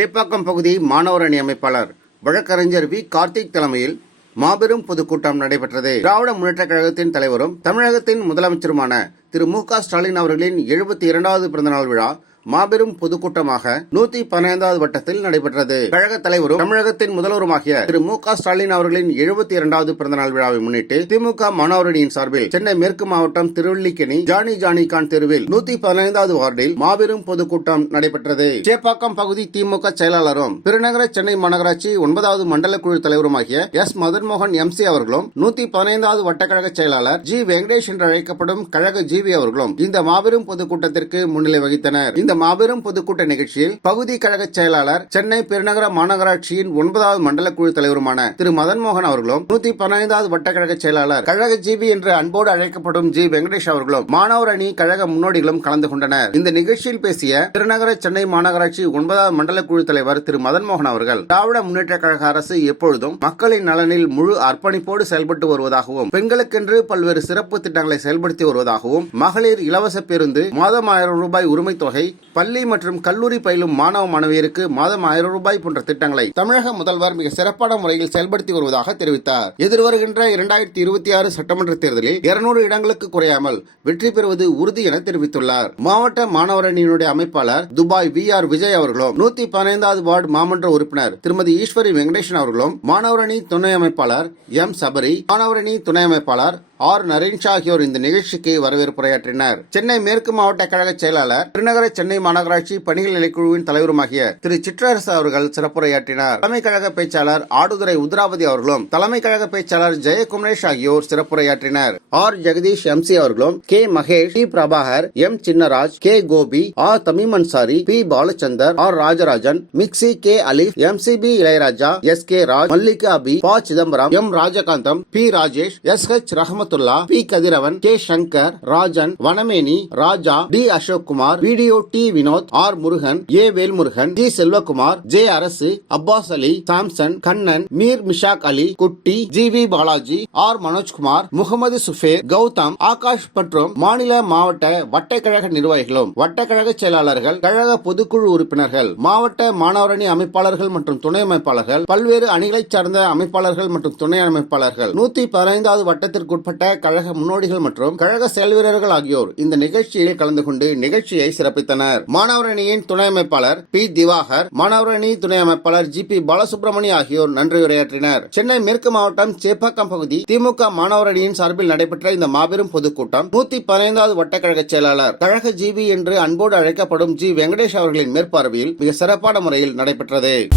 சேப்பாக்கம் பகுதி மாணவர் அணி அமைப்பாளர் வழக்கறிஞர் வி. கார்த்திக் தலைமையில் மாபெரும் பொதுக்கூட்டம் நடைபெற்றது. திராவிட முன்னேற்றக் கழகத்தின் தலைவரும் தமிழகத்தின் முதலமைச்சருமான திரு. மு. க. ஸ்டாலின் அவர்களின் எழுபத்தி இரண்டாவது பிறந்தநாள் விழா மாபெரும் பொதுக்கூட்டமாக நூத்தி பதினைந்தாவது வட்டத்தில் நடைபெற்றது. கழக தலைவரும் தமிழகத்தின் முதல்வருமாகிய திரு மு ஸ்டாலின் அவர்களின் எழுபத்தி இரண்டாவது பிறந்தநாள் விழாவை முன்னிட்டு திமுக மாணவரணியின் சார்பில் சென்னை மேற்கு மாவட்டம் திருவள்ளிக்கணி ஜானி ஜானி கான் தெருவில் நூத்தி பதினைந்தாவது வார்டில் மாபெரும் பொதுக்கூட்டம் நடைபெற்றது. சேப்பாக்கம் பகுதி திமுக செயலாளரும் பெருநகர சென்னை மாநகராட்சி ஒன்பதாவது மண்டல குழு தலைவருமாகிய எஸ் மதன்மோகன் எம் சி அவர்களும் நூத்தி பதினைந்தாவது வட்டக்கழக செயலாளர் ஜி வெங்கடேஷ் என்று அழைக்கப்படும் கழக ஜிவி அவர்களும் இந்த மாபெரும் பொதுக்கூட்டத்திற்கு முன்னிலை வகித்தனர். இந்த மாபெரும் பொதுக்கூட்ட நிகழ்ச்சியில் பகுதி கழக செயலாளர் சென்னை பெருநகர மாநகராட்சியின் ஒன்பதாவது மண்டல குழு தலைவருமான திரு. மதன்மோகன் அவர்களும் நூத்தி பதினைந்தாவது வட்டக்கழக செயலாளர் கழக ஜிபி என்று அன்போடு அழைக்கப்படும் ஜி. வெங்கடேஷ் அவர்களும் மாணவர் அணி கழக முன்னோடிகளும் கலந்து கொண்டனர். இந்த நிகழ்ச்சியில் பேசிய பெருநகர சென்னை மாநகராட்சி ஒன்பதாவது மண்டல குழு தலைவர் திரு. மதன்மோகன் அவர்கள் திராவிட முன்னேற்ற கழக அரசு எப்பொழுதும் மக்களின் நலனில் முழு அர்ப்பணிப்போடு செயல்பட்டு வருவதாகவும் பெண்களுக்கென்று பல்வேறு சிறப்பு திட்டங்களை செயல்படுத்தி வருவதாகவும் மகளிர் இலவச பேருந்து மாதம் ஆயிரம் ரூபாய் உரிமை தொகை பள்ளி மற்றும் கல்லூரி பயிலும் மாணவ மாணவியருக்கு மாதம் ஆயிரம் ரூபாய் போன்ற திட்டங்களை தமிழக முதல்வர் மிக சிறப்பான முறையில் செயல்படுத்தி வருவதாக தெரிவித்தார். எதிர்வருகின்ற இரண்டாயிரத்தி இருபத்தி ஆறு சட்டமன்ற தேர்தலில் இருநூறு இடங்களுக்கு குறையாமல் வெற்றி பெறுவது உறுதி என தெரிவித்துள்ளார். மாவட்ட மாணவர் அணியினுடைய அமைப்பாளர் துபாய் வி ஆர் விஜய் அவர்களும் நூத்தி பதினைந்தாவது வார்டு மாமன்ற உறுப்பினர் திருமதி ஈஸ்வரி வெங்கடேசன் அவர்களும் மாணவரணி துணை அமைப்பாளர் எம் சபரி மாணவரணி துணை அமைப்பாளர் ஆர் நரேன்ஷா ஆகியோர் இந்த நிகழ்ச்சிக்கு வரவேற்புரையாற்றினர் சென்னை மேற்கு மாவட்ட கழக செயலாளர் திருநகர சென்னை மாநகராட்சி பணிகள் நிலைக்குழுவின் தலைவருமாகிய திரு சிற்றரசு அவர்கள் சிறப்புரையாற்றினார். தலைமை கழக பேச்சாளர் ஆடுதுறை உத்ராபதி அவர்களும் தலைமை கழக பேச்சாளர் ஜெயகுமரேஷ் ஆகியோர் சிறப்புரையாற்றினர். ஆர் ஜெகதீஷ் எம் சி அவர்களும் K Mahesh T Prabhakar M Chinnaraj K Gopi R Tamim Ansari P Balachandar R Rajarajan mixie K Alif M C P Ilaiyaraja S K Raj Mallika P ப Chidambaram M Rajakantham P Rajesh S H Rahamath Rahamathulla P. Kathiravan K. Shankar Rajan Vanameni Raja T. Ashok Kumar video T. Vinod R. Murugan A. Velmurugan G Selvakumar J. Arasu Abbas Ali Samson Kannan Mir Mishak Ali Kutty G. V. Balaji R. Manojkumar Mohammed Zubair Gautham Akash மற்றும் மாநில மாவட்ட வட்டக்கழக நிர்வாகிகளும் வட்டக்கழக செயலாளர்கள் கழக பொதுக்குழு உறுப்பினர்கள் மாவட்ட மாணவரணி அமைப்பாளர்கள் மற்றும் துணை அமைப்பாளர்கள் பல்வேறு அணிகளைச் சார்ந்த அமைப்பாளர்கள் மற்றும் துணை அமைப்பாளர்கள் நூத்தி பதினைந்தாவது வட்டத்திற்குட்பட்ட கழக முன்னோடிகள் மற்றும் கழக செயல் வீரர்கள் ஆகியோர் இந்த நிகழ்ச்சியில் கலந்து கொண்டு நிகழ்ச்சியை சிறப்பித்தனர். மாணவர் அணியின் துணை அமைப்பாளர் பி. திவாகர் மாணவர் அணி துணை அமைப்பாளர் ஜி. பி. பாலசுப்ரமணி ஆகியோர் நன்றி உரையாற்றினர். சென்னை மேற்கு மாவட்டம் சேப்பாக்கம் பகுதி திமுக மாணவர் அணியின் சார்பில் நடைபெற்ற இந்த மாபெரும் பொதுக்கூட்டம் நூத்தி பதினைந்தாவது வட்டக்கழக செயலாளர் கழக ஜிபி என்று அன்போடு அழைக்கப்படும் ஜி. வெங்கடேஷ் அவர்களின் மேற்பார்வையில் மிக சிறப்பான முறையில் நடைபெற்றது.